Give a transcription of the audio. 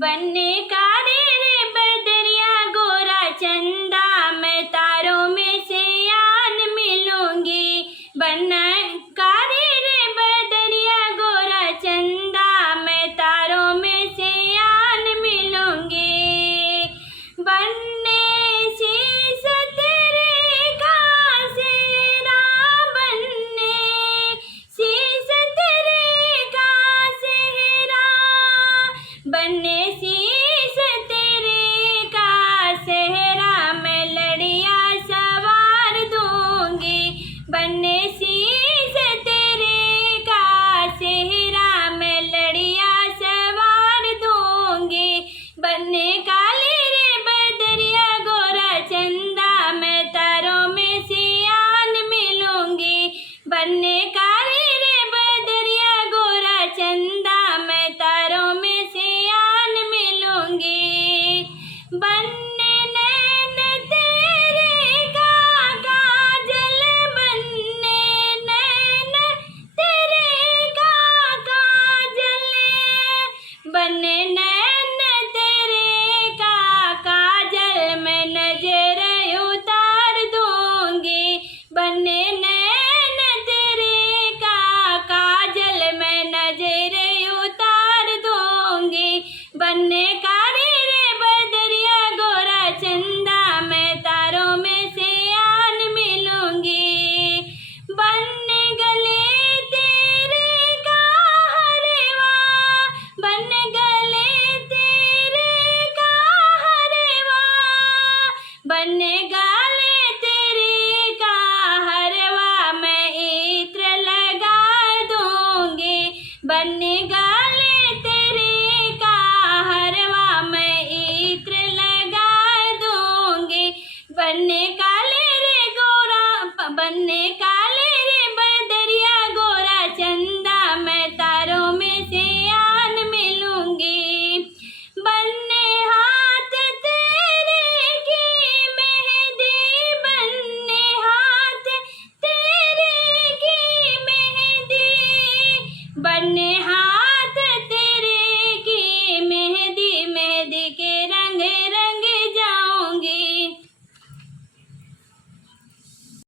बनने का रे बदरिया गोरा चंदा, मैं तारों में से आन मिलूंगी। बनने का रे बदरिया गोरा चंदा, मैं तारों में से आन मिलूंगी। बनने शीश तेरे का सेहरा, बनने शीश तेरे का सेहरा, बनने शीश तेरे का सेहरा, मैं लड़िया सवार दूंगी। बनने शीश तेरे का सेहरा, मैं लड़िया सवार दूंगी। बनने काली रे बदरिया गोरा चंदा, मैं तारों में से आन मिलूंगी। बनने काली रे बदरिया गोरा चंदा, मैं तारों में से आन मिलूंगी। बनने नैन तेरे का काजल, बनने नैन तेरे का काजल, बनने नैन तेरे का काजल, मैं नजर उतार दूंगी। बनने नैन तेरे का काजल, मैं नजर उतार दूंगी। बनने का रे बदरिया गोरा चंदा, मैं तारों में से आन मिलूंगी। बनने गले तेरे का हरवा, बनने गले तेरे का हरवा, बनने